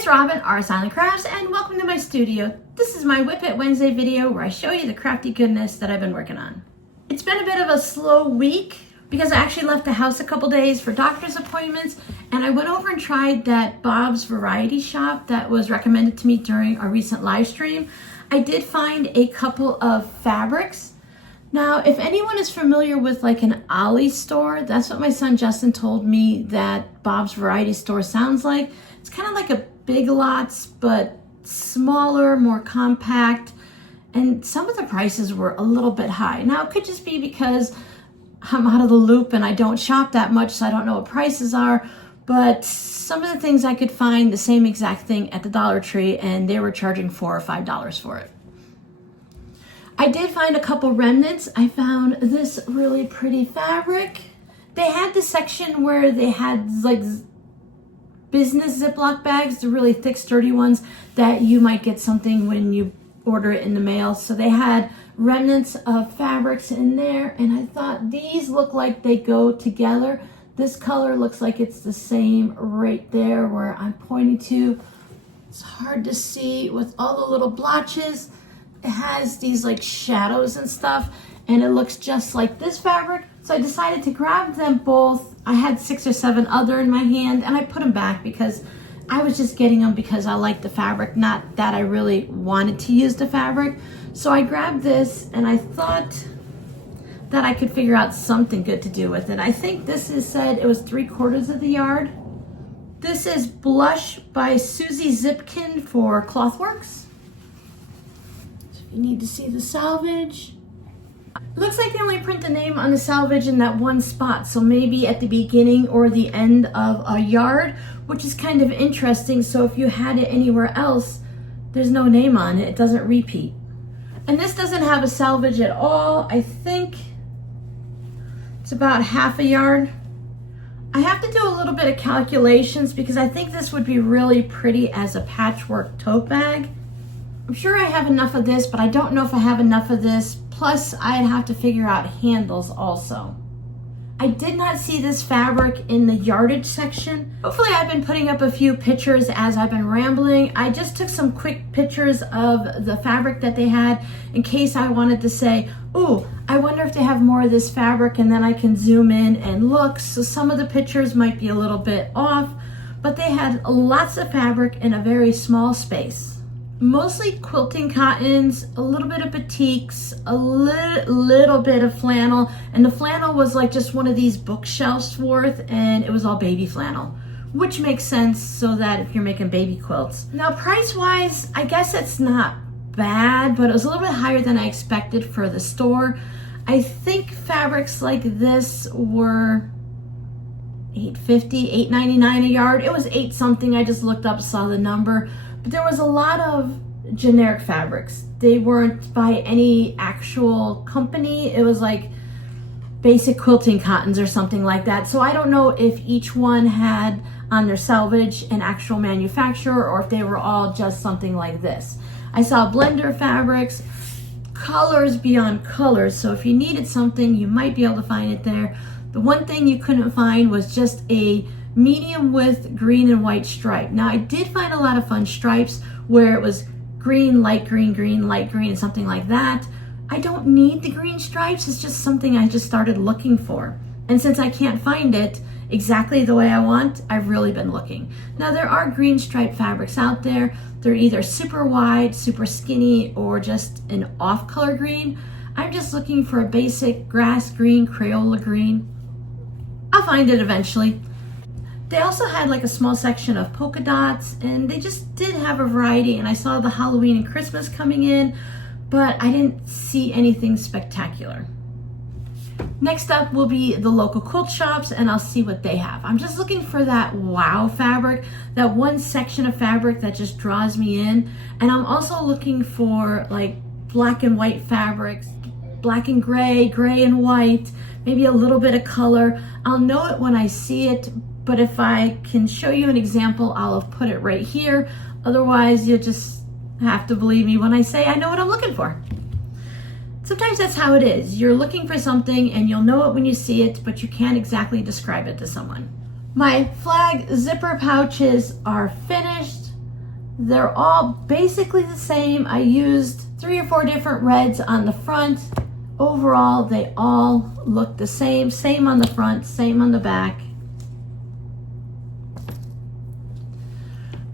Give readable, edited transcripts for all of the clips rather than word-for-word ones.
it's Robin, R Silent Crafts, and welcome to my studio. This is my Whip It Wednesday video where I show you the crafty goodness that I've been working on. It's been a bit of a slow week because I actually left the house a couple days for doctor's appointments, and I went over and tried that Bob's Variety Shop that was recommended to me during our recent live stream. I did find a couple of fabrics. Now, if anyone is familiar with like an Ollie store, that's what my son Justin told me that Bob's Variety Store sounds like. It's kind of like a Big Lots, but smaller, more compact, and some of the prices were a little bit high. Now, it could just be because I'm out of the loop and I don't shop that much, so I don't know what prices are, but some of the things I could find the same exact thing at the Dollar Tree, and they were charging $4 or $5 for it. I did find a couple remnants. I found this really pretty fabric. They had the section where they had like business Ziploc bags, the really thick, sturdy ones that you might get something when you order it in the mail. So they had remnants of fabrics in there, and I thought these look like they go together. This color looks like it's the same right there where I'm pointing to. It's hard to see with all the little blotches. It has these like shadows and stuff, and it looks just like this fabric. So I decided to grab them both. I had 6 or 7 other in my hand, and I put them back because I was just getting them because I like the fabric, not that I really wanted to use the fabric. So I grabbed this, and I thought that I could figure out something good to do with it. I think this is said it was 3/4 of the yard. This is Blush by Susie Zipkin for Clothworks. So if you need to see the salvage, looks like they only print the name on the salvage in that one spot, so maybe at the beginning or the end of a yard, which is kind of interesting. So if you had it anywhere else, there's no name on it, it doesn't repeat. And this doesn't have a salvage at all. I think it's about half a yard. I have to do a little bit of calculations because I think this would be really pretty as a patchwork tote bag. I'm sure I have enough of this, but I don't know if I have enough of this. Plus, I'd have to figure out handles also. I did not see this fabric in the yardage section. Hopefully, I've been putting up a few pictures as I've been rambling. I just took some quick pictures of the fabric that they had in case I wanted to say, ooh, I wonder if they have more of this fabric, and then I can zoom in and look. So some of the pictures might be a little bit off, but they had lots of fabric in a very small space. Mostly quilting cottons, a little bit of batiks, a little bit of flannel, and the flannel was like just one of these bookshelves worth, and it was all baby flannel, which makes sense so that if you're making baby quilts. Now price-wise, I guess it's not bad, but it was a little bit higher than I expected for the store. I think fabrics like this were $8.50, $8.99 a yard. It was 8 something, I just looked up, saw the number. But there was a lot of generic fabrics. They weren't by any actual company. It was like basic quilting cottons or something like that. So I don't know if each one had on their salvage an actual manufacturer or if they were all just something like this. I saw blender fabrics, colors beyond colors. So if you needed something, you might be able to find it there. The one thing you couldn't find was just a medium with green and white stripe. Now I did find a lot of fun stripes where it was green, light green, light green, and something like that. I don't need the green stripes, it's just something I just started looking for. And since I can't find it exactly the way I want, I've really been looking. Now there are green stripe fabrics out there. They're either super wide, super skinny, or just an off color green. I'm just looking for a basic grass green, Crayola green. I'll find it eventually. They also had like a small section of polka dots, and they just did have a variety, and I saw the Halloween and Christmas coming in, but I didn't see anything spectacular. Next up will be the local quilt shops, and I'll see what they have. I'm just looking for that wow fabric, that one section of fabric that just draws me in, and I'm also looking for like black and white fabrics, black and gray, gray and white, maybe a little bit of color. I'll know it when I see it, but if I can show you an example, I'll have put it right here. Otherwise, you'll just have to believe me when I say I know what I'm looking for. Sometimes that's how it is. You're looking for something and you'll know it when you see it, but you can't exactly describe it to someone. My flag zipper pouches are finished. They're all basically the same. I used 3 or 4 different reds on the front. Overall, they all look the same. Same on the front, same on the back.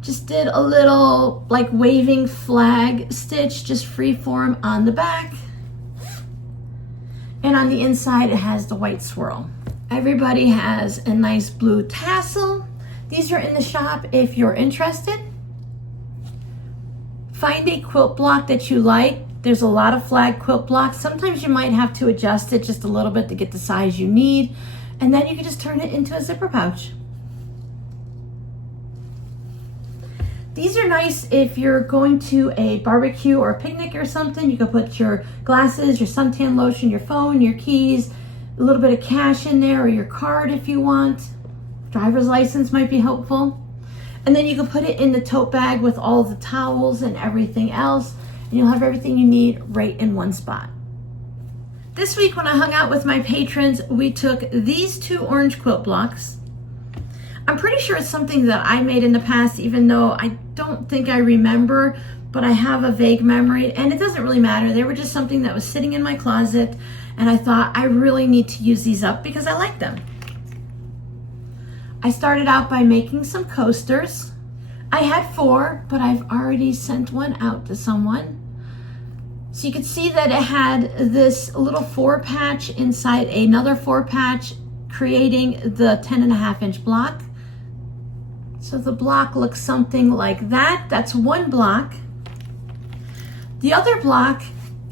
Just did a little like waving flag stitch, just freeform on the back. And on the inside, it has the white swirl. Everybody has a nice blue tassel. These are in the shop if you're interested. Find a quilt block that you like. There's a lot of flag quilt blocks. Sometimes you might have to adjust it just a little bit to get the size you need. And then you can just turn it into a zipper pouch. These are nice if you're going to a barbecue or a picnic or something. You can put your glasses, your suntan lotion, your phone, your keys, a little bit of cash in there, or your card if you want. Driver's license might be helpful. And then you can put it in the tote bag with all the towels and everything else, and you'll have everything you need right in one spot. This week when I hung out with my patrons, we took these 2 orange quilt blocks. I'm pretty sure it's something that I made in the past, even though I don't think I remember, but I have a vague memory, and it doesn't really matter. They were just something that was sitting in my closet, and I thought I really need to use these up because I like them. I started out by making some coasters. I had 4, but I've already sent one out to someone. So you can see that it had this little 4 patch inside another 4 patch, creating the 10.5-inch block. So the block looks something like that. That's one block. The other block,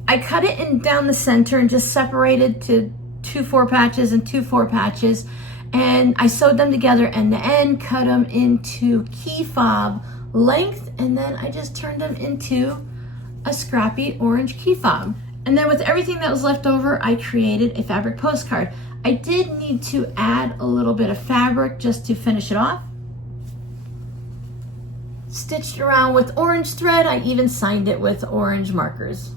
I cut it in down the center and just separated to 2 4 patches and 2 4 patches. And I sewed them together end to end, cut them into key fob length, and then I just turned them into a scrappy orange key fob. And then with everything that was left over, I created a fabric postcard. I did need to add a little bit of fabric just to finish it off. Stitched around with orange thread. I even signed it with orange markers.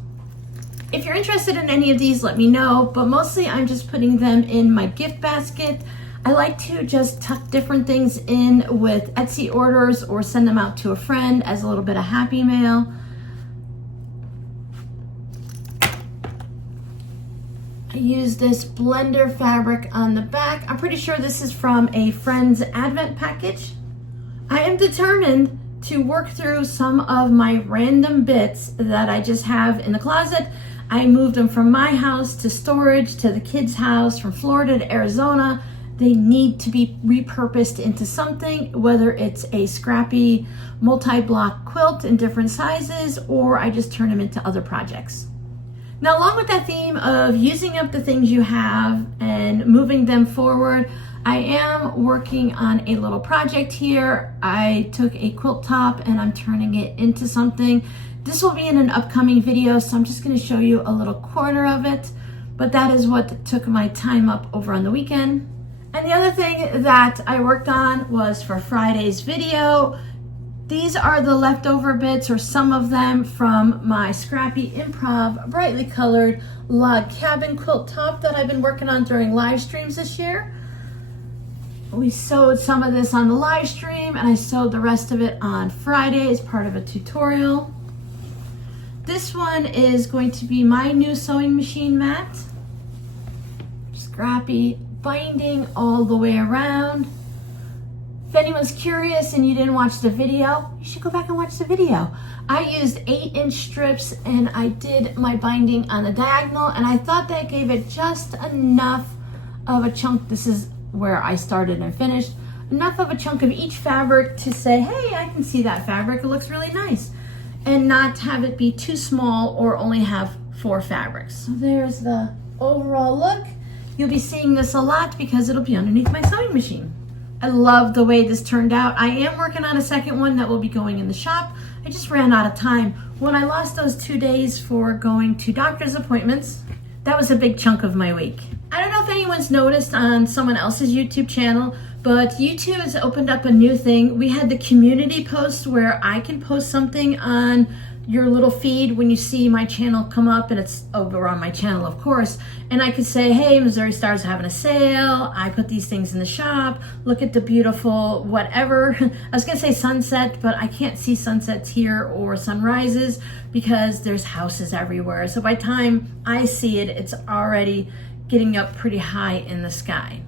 If you're interested in any of these, let me know, but mostly I'm just putting them in my gift basket. I like to just tuck different things in with Etsy orders or send them out to a friend as a little bit of happy mail. I use this blender fabric on the back. I'm pretty sure this is from a friend's advent package. I am determined to work through some of my random bits that I just have in the closet. I moved them from my house to storage to the kids' house, from Florida to Arizona. They need to be repurposed into something, whether it's a scrappy multi-block quilt in different sizes, or I just turn them into other projects. Now, along with that theme of using up the things you have and moving them forward, I am working on a little project here. I took a quilt top and I'm turning it into something. This will be in an upcoming video, so I'm just going to show you a little corner of it, but that is what took my time up over on the weekend. And the other thing that I worked on was for Friday's video. These are the leftover bits, or some of them, from my Scrappy Improv brightly colored log cabin quilt top that I've been working on during live streams this year. We sewed some of this on the live stream, and I sewed the rest of it on Friday as part of a tutorial. This one is going to be my new sewing machine mat. Scrappy binding all the way around. If anyone's curious and you didn't watch the video, you should go back and watch the video. I used 8-inch strips and I did my binding on the diagonal, and I thought that gave it just enough of a chunk. This is where I started and finished. Enough of a chunk of each fabric to say, hey, I can see that fabric, it looks really nice. And not have it be too small or only have 4 fabrics. So there's the overall look. You'll be seeing this a lot because it'll be underneath my sewing machine. I love the way this turned out. I am working on a second one that will be going in the shop. I just ran out of time. When I lost those 2 days for going to doctor's appointments, that was a big chunk of my week. I don't know if anyone's noticed on someone else's YouTube channel, but YouTube has opened up a new thing. We had the community post where I can post something on your little feed when you see my channel come up, and it's over on my channel, of course, and I could say, hey, Missouri Star's having a sale. I put these things in the shop. Look at the beautiful whatever. I was gonna say sunset, but I can't see sunsets here or sunrises because there's houses everywhere. So by the time I see it, it's already getting up pretty high in the sky.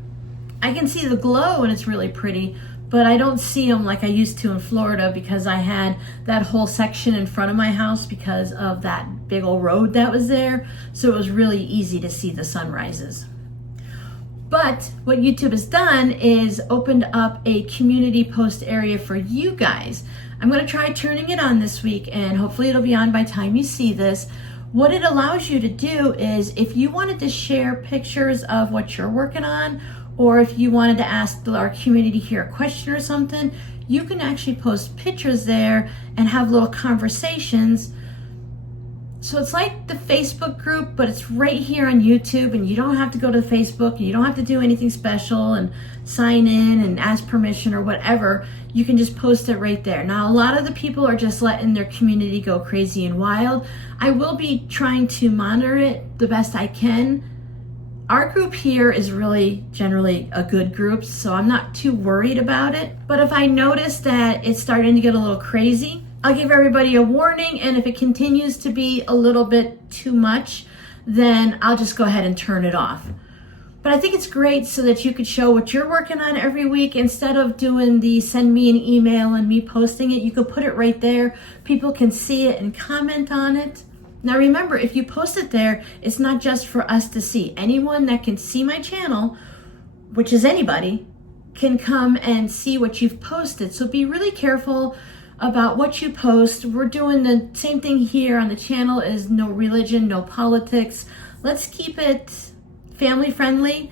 I can see the glow and it's really pretty, but I don't see them like I used to in Florida because I had that whole section in front of my house because of that big old road that was there. So it was really easy to see the sunrises. But what YouTube has done is opened up a community post area for you guys. I'm gonna try turning it on this week, and hopefully it'll be on by the time you see this. What it allows you to do is if you wanted to share pictures of what you're working on, or if you wanted to ask our community here a question or something, you can actually post pictures there and have little conversations. So it's like the Facebook group, but it's right here on YouTube, and you don't have to go to Facebook, and you don't have to do anything special and sign in and ask permission or whatever. You can just post it right there. Now, a lot of the people are just letting their community go crazy and wild. I will be trying to monitor it the best I can. Our group here is really generally a good group, so I'm not too worried about it. But if I notice that it's starting to get a little crazy, I'll give everybody a warning, and if it continues to be a little bit too much, then I'll just go ahead and turn it off. But I think it's great so that you could show what you're working on every week. Instead of doing the send me an email and me posting it, you could put it right there. People can see it and comment on it. Now remember, if you post it there, it's not just for us to see. Anyone that can see my channel, which is anybody, can come and see what you've posted. So be really careful about what you post. We're doing the same thing here on the channel, is no religion, no politics. Let's keep it family friendly.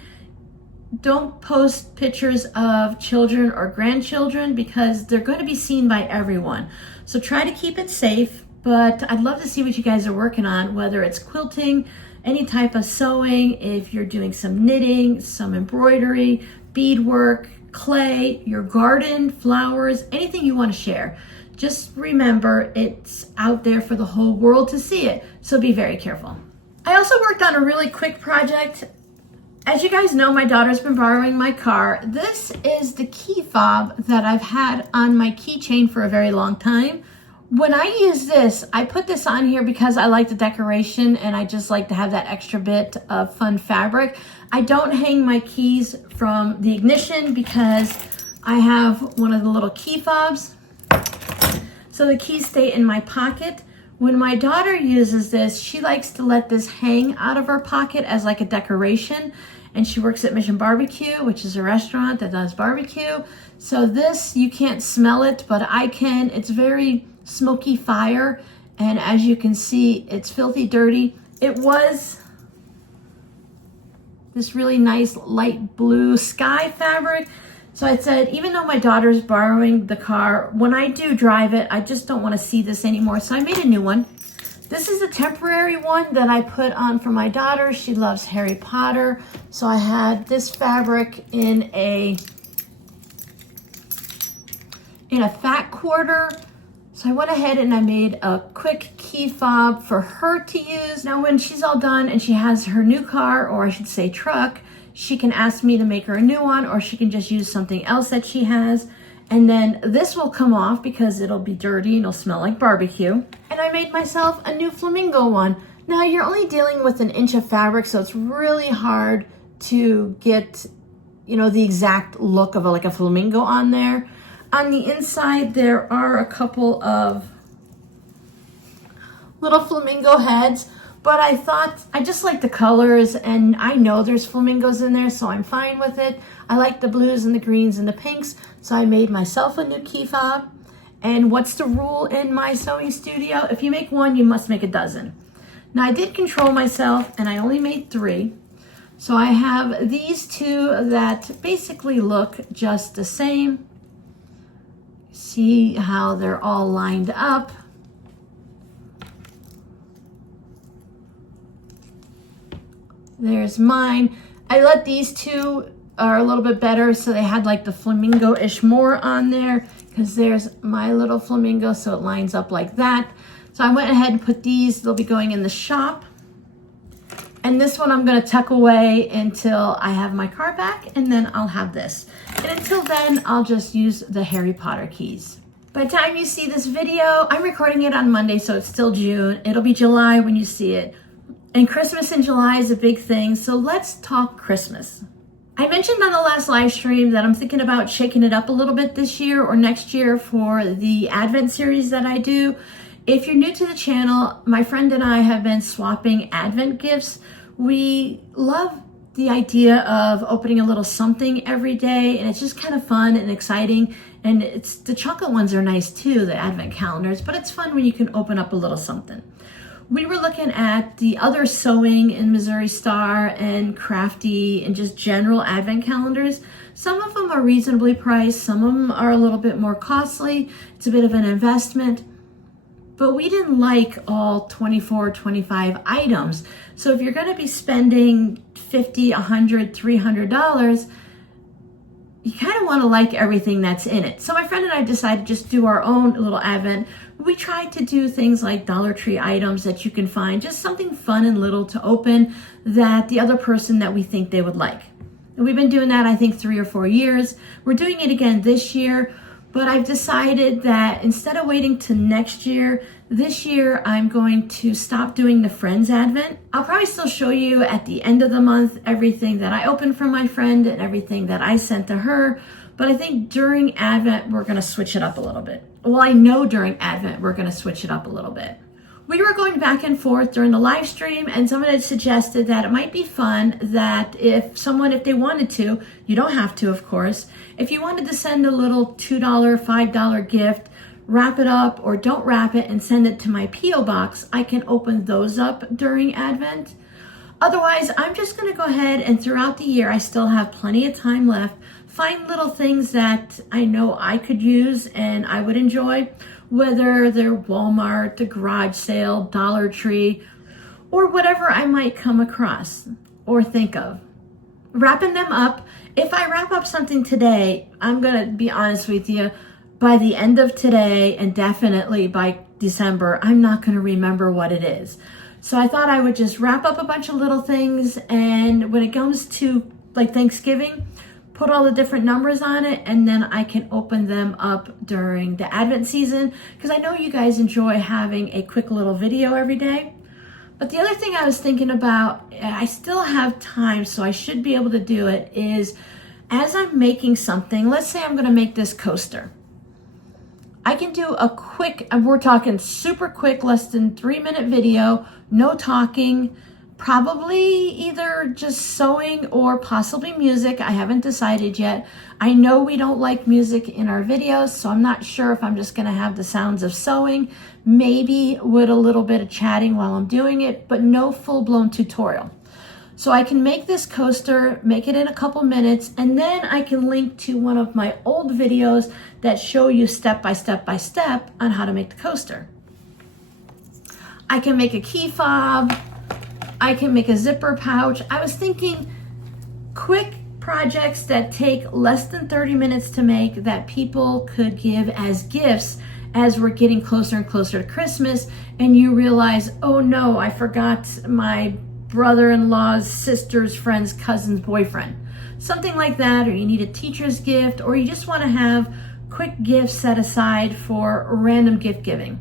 Don't post pictures of children or grandchildren because they're going to be seen by everyone. So try to keep it safe. But I'd love to see what you guys are working on, whether it's quilting, any type of sewing, if you're doing some knitting, some embroidery, beadwork, clay, your garden, flowers, anything you want to share. Just remember, it's out there for the whole world to see it, so be very careful. I also worked on a really quick project. As you guys know, my daughter's been borrowing my car. This is the key fob that I've had on my keychain for a very long time. When I use this, I put this on here because I like the decoration and I just like to have that extra bit of fun fabric. I don't hang my keys from the ignition because I have one of the little key fobs. So the keys stay in my pocket. When my daughter uses this, she likes to let this hang out of her pocket as like a decoration. And she works at Mission Barbecue, which is a restaurant that does barbecue. So this, you can't smell it, but I can. It's very smoky fire, and as you can see, it's filthy dirty. It was this really nice light blue sky fabric. So I said, even though my daughter's borrowing the car, when I do drive it, I just don't want to see this anymore. So I made a new one. This is a temporary one that I put on for my daughter. She loves Harry Potter. So I had this fabric in a fat quarter. So I went ahead and I made a quick key fob for her to use. Now when she's all done and she has her new car, or I should say truck, she can ask me to make her a new one, or she can just use something else that she has. And then this will come off because it'll be dirty and it'll smell like barbecue. And I made myself a new flamingo one. Now you're only dealing with an inch of fabric, so it's really hard to get, the exact look of like a flamingo on there. On the inside, there are a couple of little flamingo heads, but I thought I just like the colors, and I know there's flamingos in there, so I'm fine with it. I like the blues and the greens and the pinks, so I made myself a new key fob. And what's the rule in my sewing studio? If you make one, you must make a dozen. Now I did control myself, and I only made 3. So I have these 2 that basically look just the same. See how they're all lined up. There's mine. I let these 2 are a little bit better, so they had like the flamingo-ish more on there, because there's my little flamingo, so it lines up like that. So I went ahead and put these, they'll be going in the shop. And this one I'm gonna tuck away until I have my car back, and then I'll have this. And until then, I'll just use the Harry Potter keys. By the time you see this video, I'm recording it on Monday, so it's still June. It'll be July when you see it. And Christmas in July is a big thing, so let's talk Christmas. I mentioned on the last live stream that I'm thinking about shaking it up a little bit this year or next year for the Advent series that I do. If you're new to the channel, my friend and I have been swapping Advent gifts. We love the idea of opening a little something every day, and it's just kind of fun and exciting. And the chocolate ones are nice too, the Advent calendars, but it's fun when you can open up a little something. We were looking at the other sewing in Missouri Star and Crafty and just general Advent calendars. Some of them are reasonably priced, some of them are a little bit more costly. It's a bit of an investment, but we didn't like all 24, 25 items. So if you're gonna be spending $50, $100, $300, you kind of want to like everything that's in it. So my friend and I decided to just do our own little Advent. We tried to do things like Dollar Tree items that you can find, just something fun and little to open that the other person that we think they would like. And we've been doing that, I think, 3 or 4 years. We're doing it again this year, but I've decided that instead of waiting to next year, this year I'm going to stop doing the Friends Advent. I'll probably still show you at the end of the month everything that I opened from my friend and everything that I sent to her, but I think during Advent we're gonna switch it up a little bit. Well, I know during Advent we're gonna switch it up a little bit. We were going back and forth during the live stream, and someone had suggested that it might be fun that if they wanted to, you don't have to, of course, if you wanted to send a little $2, $5 gift, wrap it up or don't wrap it and send it to my P.O. box, I can open those up during Advent. Otherwise, I'm just gonna go ahead and throughout the year, I still have plenty of time left, find little things that I know I could use and I would enjoy, whether they're Walmart, the garage sale, Dollar Tree, or whatever I might come across or think of. Wrapping them up, if I wrap up something today, I'm gonna be honest with you, by the end of today and definitely by December, I'm not gonna remember what it is. So I thought I would just wrap up a bunch of little things, and when it comes to like Thanksgiving, put all the different numbers on it, and then I can open them up during the Advent season, because I know you guys enjoy having a quick little video every day. But the other thing I was thinking about, I still have time, so I should be able to do it, is as I'm making something, let's say I'm gonna make this coaster. I can do a quick, and we're talking super quick, less than 3-minute video, no talking, probably either just sewing or possibly music. I haven't decided yet. I know we don't like music in our videos, so I'm not sure if I'm just gonna have the sounds of sewing, maybe with a little bit of chatting while I'm doing it, but no full-blown tutorial. So I can make this coaster, make it in a couple minutes, and then I can link to one of my old videos that show you step by step by step on how to make the coaster. I can make a key fob, I can make a zipper pouch. I was thinking quick projects that take less than 30 minutes to make that people could give as gifts as we're getting closer and closer to Christmas, and you realize, oh no, I forgot my brother-in-law's sister's friend's cousin's boyfriend. Something like that, or you need a teacher's gift, or you just want to have quick gifts set aside for random gift giving.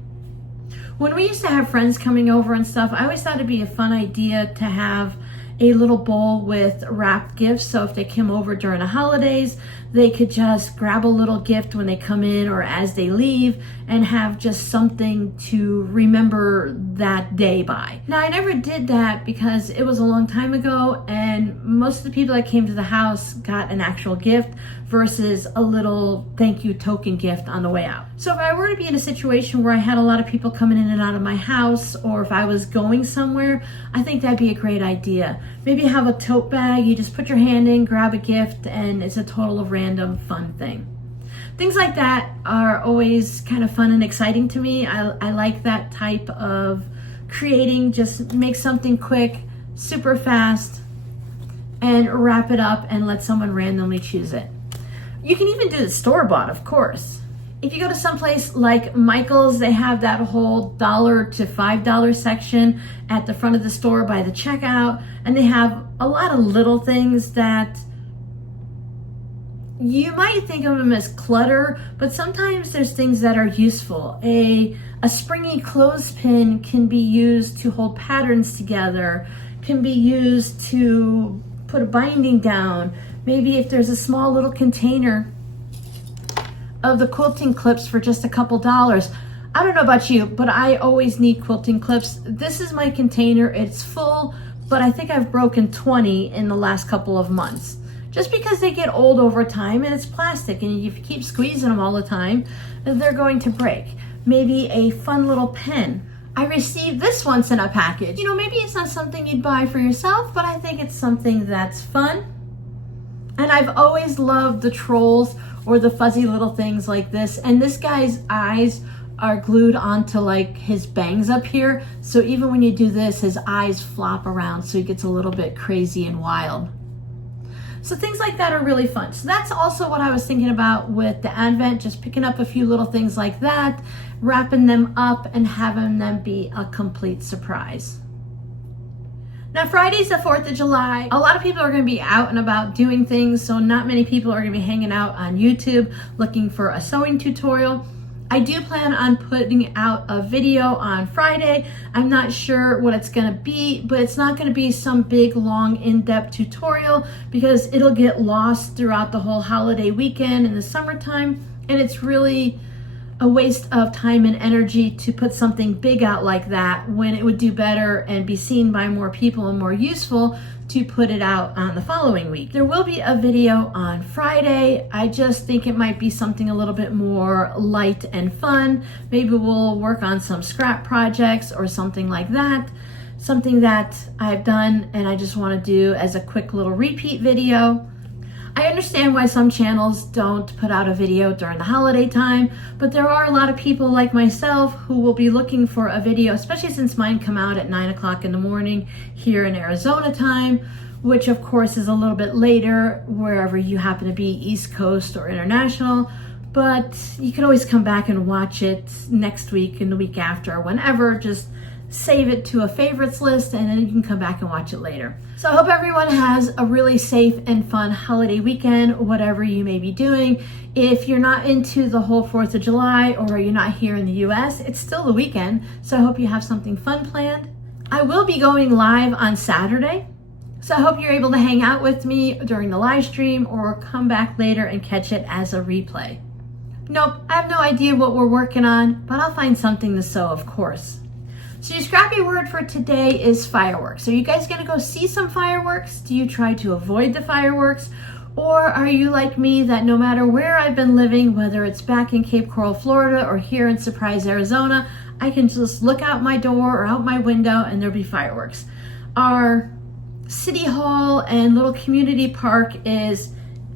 When we used to have friends coming over and stuff, I always thought it'd be a fun idea to have a little bowl with wrapped gifts. So if they came over during the holidays, they could just grab a little gift when they come in or as they leave and have just something to remember that day by. Now, I never did that because it was a long time ago, and most of the people that came to the house got an actual gift versus a little thank you token gift on the way out. So if I were to be in a situation where I had a lot of people coming in and out of my house, or if I was going somewhere, I think that'd be a great idea. Maybe have a tote bag, you just put your hand in, grab a gift, and it's a total of random fun thing. Things like that are always kind of fun and exciting to me. I like that type of creating, just make something quick, super fast, and wrap it up and let someone randomly choose it. You can even do the store-bought, of course. If you go to someplace like Michael's, they have that whole $1 to $5 section at the front of the store by the checkout, and they have a lot of little things that you might think of them as clutter, but sometimes there's things that are useful. A springy clothespin can be used to hold patterns together, can be used to put a binding down. Maybe if there's a small little container of the quilting clips for just a couple dollars. I don't know about you, but I always need quilting clips. This is my container. It's full, but I think I've broken 20 in the last couple of months. Just because they get old over time, and it's plastic, and if you keep squeezing them all the time, they're going to break. Maybe a fun little pen. I received this once in a package. You know, maybe it's not something you'd buy for yourself, but I think it's something that's fun. And I've always loved the trolls or the fuzzy little things like this. And this guy's eyes are glued onto like his bangs up here. So even when you do this, his eyes flop around so he gets a little bit crazy and wild. So things like that are really fun. So that's also what I was thinking about with the Advent, just picking up a few little things like that, wrapping them up and having them be a complete surprise. Now Friday's the 4th of July. A lot of people are going to be out and about doing things, so not many people are going to be hanging out on YouTube looking for a sewing tutorial. I do plan on putting out a video on Friday. I'm not sure what it's going to be, but it's not going to be some big, long, in-depth tutorial because it'll get lost throughout the whole holiday weekend in the summertime, and it's really a waste of time and energy to put something big out like that when it would do better and be seen by more people and more useful to put it out on the following week. There will be a video on Friday. I just think it might be something a little bit more light and fun. Maybe we'll work on some scrap projects or something like that. Something that I've done and I just want to do as a quick little repeat video. I understand why some channels don't put out a video during the holiday time, but there are a lot of people like myself who will be looking for a video, especially since mine come out at 9 o'clock in the morning here in Arizona time, which of course is a little bit later wherever you happen to be, East Coast or international, but you can always come back and watch it next week and the week after or whenever. Just save it to a favorites list and then you can come back and watch it later. So I hope everyone has a really safe and fun holiday weekend, whatever you may be doing. If you're not into the whole 4th of July or you're not here in the US, it's still the weekend, so I hope you have something fun planned. I will be going live on Saturday, so I hope you're able to hang out with me during the live stream or come back later and catch it as a replay. Nope, I have no idea what we're working on, but I'll find something to sew, of course. So your scrappy word for today is fireworks. Are you guys gonna go see some fireworks? Do you try to avoid the fireworks? Or are you like me that no matter where I've been living, whether it's back in Cape Coral, Florida or here in Surprise, Arizona, I can just look out my door or out my window and there'll be fireworks. Our city hall and little community park is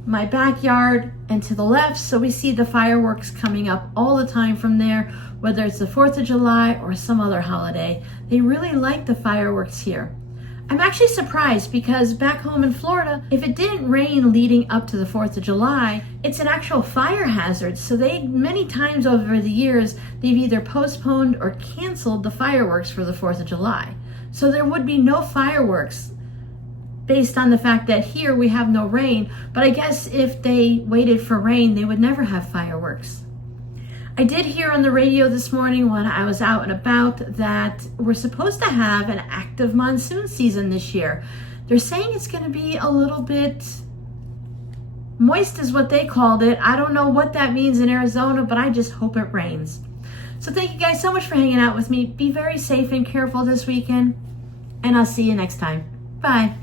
my backyard and to the left, so we see the fireworks coming up all the time from there, whether it's the 4th of July or some other holiday. They really like the fireworks here. I'm actually surprised because back home in Florida, if it didn't rain leading up to the 4th of July, it's an actual fire hazard. So many times over the years, they've either postponed or canceled the fireworks for the 4th of July. So there would be no fireworks based on the fact that here we have no rain, but I guess if they waited for rain, they would never have fireworks. I did hear on the radio this morning when I was out and about that we're supposed to have an active monsoon season this year. They're saying it's going to be a little bit moist is what they called it. I don't know what that means in Arizona, but I just hope it rains. So thank you guys so much for hanging out with me. Be very safe and careful this weekend, and I'll see you next time. Bye.